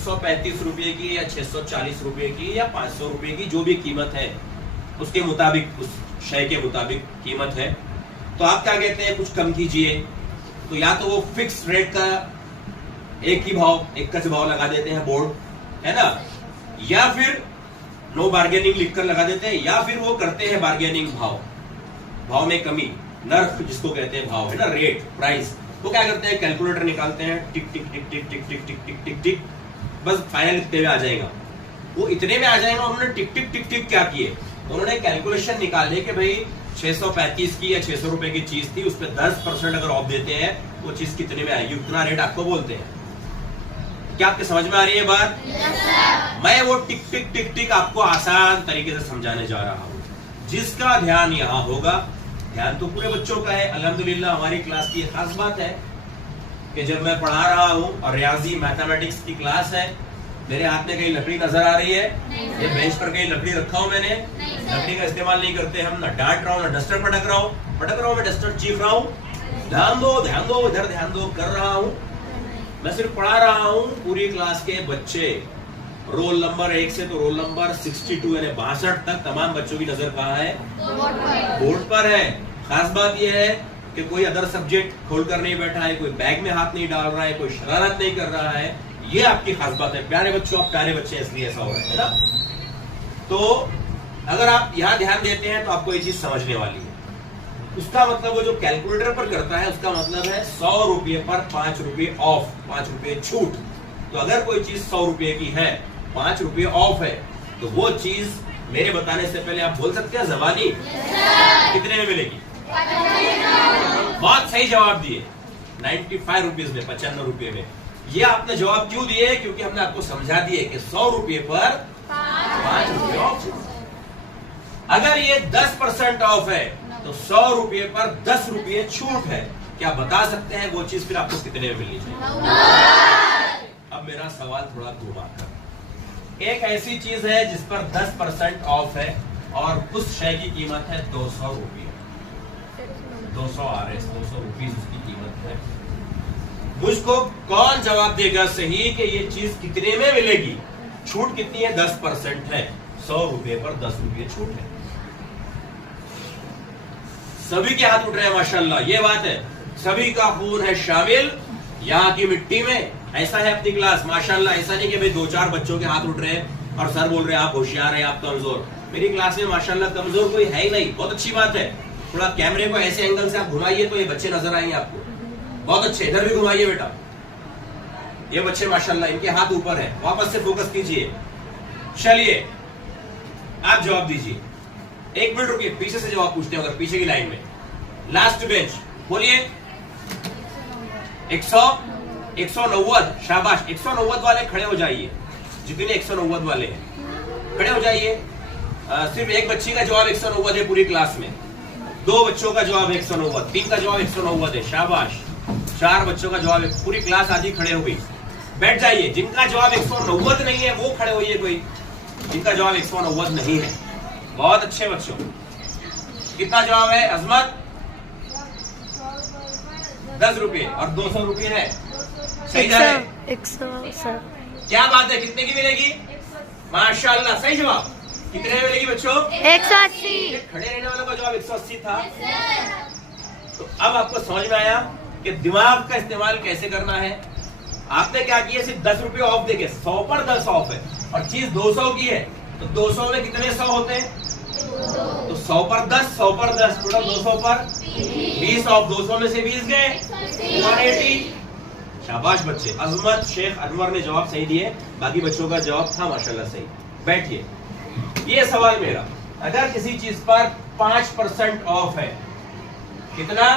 635 रुपए की या 640 रुपए की या 500 रुपए की, जो भी कीमत है उसके मुताबिक, उस शय के मुताबिक कीमत है, तो आप क्या कहते हैं, कुछ कम कीजिए। तो या तो वो फिक्स रेट का एक ही भाव, एक का भाव लगा देते हैं बोर्ड, है ना, या फिर नो बार्गेनिंग लिखकर लगा देते हैं, या फिर वो करते हैं बार्गेनिंग, भाव में कमी, नर्क जिसको कहते हैं, भाव है ना, रेट, प्राइस। वो क्या करते हैं, कैलकुलेटर निकालते हैं, टिक टिक टिक टिक टिक टिक टिक टिक टिक टिक, बस फाइनल इतने में आ जाएगा। वो इतने में आ जाएगा। उन्होंने टिक टिक टिक टिक क्या किए, उन्होंने कैलकुलेशन निकाले कि भाई 635 की या 600 रुपए की चीज थी, उस पर 10% अगर ऑफ देते हैं, वो चीज कितने में आएगी, उतना रेट आपको बोलते हैं। क्या आपके समझ में आ रही है बात? yes, मैं वो टिक टिक टिक टिक आपको आसान तरीके से समझाने जा रहा हूँ। जिसका ध्यान यहाँ होगा, ध्यान तो पूरे बच्चों का है। अल्हम्दुलिल्लाह हमारी क्लास की खास बात है कि जब मैं पढ़ा रहा हूँ और रियाजी मैथमेटिक्स की क्लास है, मेरे हाथ में कहीं लकड़ी नजर आ रही है? ये बेंच पर कहीं लकड़ी रखा हूँ मैंने? लकड़ी का इस्तेमाल नहीं करते हम, ना डांट रहा हूँ, ना डस्टर पटक रहा हूँ, मैं डस्टर चीख रहा हूँ। ध्यान दो, इधर ध्यान दो, कर रहा हूँ। मैं सिर्फ पढ़ा रहा हूँ। पूरी क्लास के बच्चे, रोल नंबर 1 से तो रोल नंबर 62 यानी 62 तक तमाम बच्चों की नजर कहाँ है? बोर्ड पर है। खास बात यह है कि कोई अदर सब्जेक्ट खोलकर नहीं बैठा है, कोई बैग में हाथ नहीं डाल रहा है, कोई शरारत नहीं कर रहा है। ये आपकी खास बात है। प्यारे बच्चों, आप प्यारे बच्चे इसलिए ऐसा हो रहा है ना। तो अगर आप यहाँ ध्यान देते हैं तो आपको ये चीज समझने वाली है। उसका मतलब वो जो कैलकुलेटर पर करता है, उसका मतलब है 100 रुपये पर 5 रुपये ऑफ, 5 रुपये छूट। तो अगर कोई चीज 100 रुपये की है, 5 रुपये ऑफ है, तो वो चीज मेरे बताने से पहले आप बोल सकते हैं जबानी कितने में मिलेगी? बहुत सही जवाब दिए, 95 रुपीज में, 95 रुपये में। ये आपने जवाब क्यों दिए? क्योंकि हमने आपको समझा दिए कि 100 रुपये पर 5 रुपये ऑफ। अगर ये 10% ऑफ है तो 100 रुपये पर 10 रुपये छूट है। क्या बता सकते हैं वो चीज फिर आपको कितने में मिलनी चाहिए? अब मेरा सवाल थोड़ा घुमाकर, एक ऐसी चीज है जिस पर 10% ऑफ है और उस शय की कीमत है 200 रुपये, 200 RS, 200 रुपीज उसकी कीमत है। मुझको कौन जवाब देगा सही कि ये चीज कितने में मिलेगी? छूट कितनी है? 10% है। 100 रुपये पर 10 रुपये छूट है। सभी के हाथ उठ रहे हैं माशाल्लाह, ये बात है। सभी का खून है शामिल यहाँ की मिट्टी में। ऐसा है अपनी क्लास माशाल्लाह। ऐसा नहीं कि भाई 2-4 बच्चों के हाथ उठ रहे हैं और सर बोल रहे हैं आप होशियार हैं, आप कमजोर। मेरी क्लास में माशाल्लाह कमजोर कोई है ही नहीं। बहुत अच्छी बात है। थोड़ा कैमरे को ऐसे एंगल से आप घुमाइए तो ये बच्चे नजर आएंगे आपको। बहुत अच्छे, इधर भी घुमाइए बेटा। ये बच्चे माशाल्लाह, इनके हाथ ऊपर है। वापस से फोकस कीजिए। चलिए आप जवाब दीजिए। 1 मिनट रुकिए, पीछे से जवाब पूछते हैं, अगर पीछे की लाइन में। लास्ट बेंच बोलिए। 190, शाबाश। 190 वाले खड़े हो जाइए। जितने 190 वाले हैं खड़े हो जाइए। सिर्फ एक बच्ची का जवाब 190 है पूरी क्लास में। 2 बच्चों का जवाब 190, 3 का जवाब 190 है, शाबाश। 4 बच्चों का जवाब, पूरी क्लास आधी खड़े हो गई। बैठ जाइए। जिनका जवाब 190 नहीं है वो खड़े होइए। कोई जिनका जवाब 190 नहीं है, बहुत अच्छे बच्चों। कितना जवाब है अजमत? 10 रुपये और 200 रुपये है। सही है? 100। क्या बात है, कितने की मिलेगी? माशाल्लाह, सही जवाब। कितने में मिलेगी बच्चों? 180। खड़े रहने वालों का जवाब 180 था। तो अब आपको समझ में आया कि दिमाग का इस्तेमाल कैसे करना है। आपने क्या किया, सिर्फ 10 रुपये ऑफ देके 100 पर 10 ऑफ है और चीज 200 की है, तो 200 में कितने 100 होते हैं? तो 100 पर 10, 100 पर 10, टोटल 200 पर 20 ऑफ। 200 में से 20 गए 180। शाबाश बच्चे। अजमत, शेख, अनवर ने जवाब सही दिए, बाकी बच्चों का जवाब था माशाल्लाह सही। बैठिए। ये सवाल मेरा, अगर किसी चीज पर 5% ऑफ है, कितना?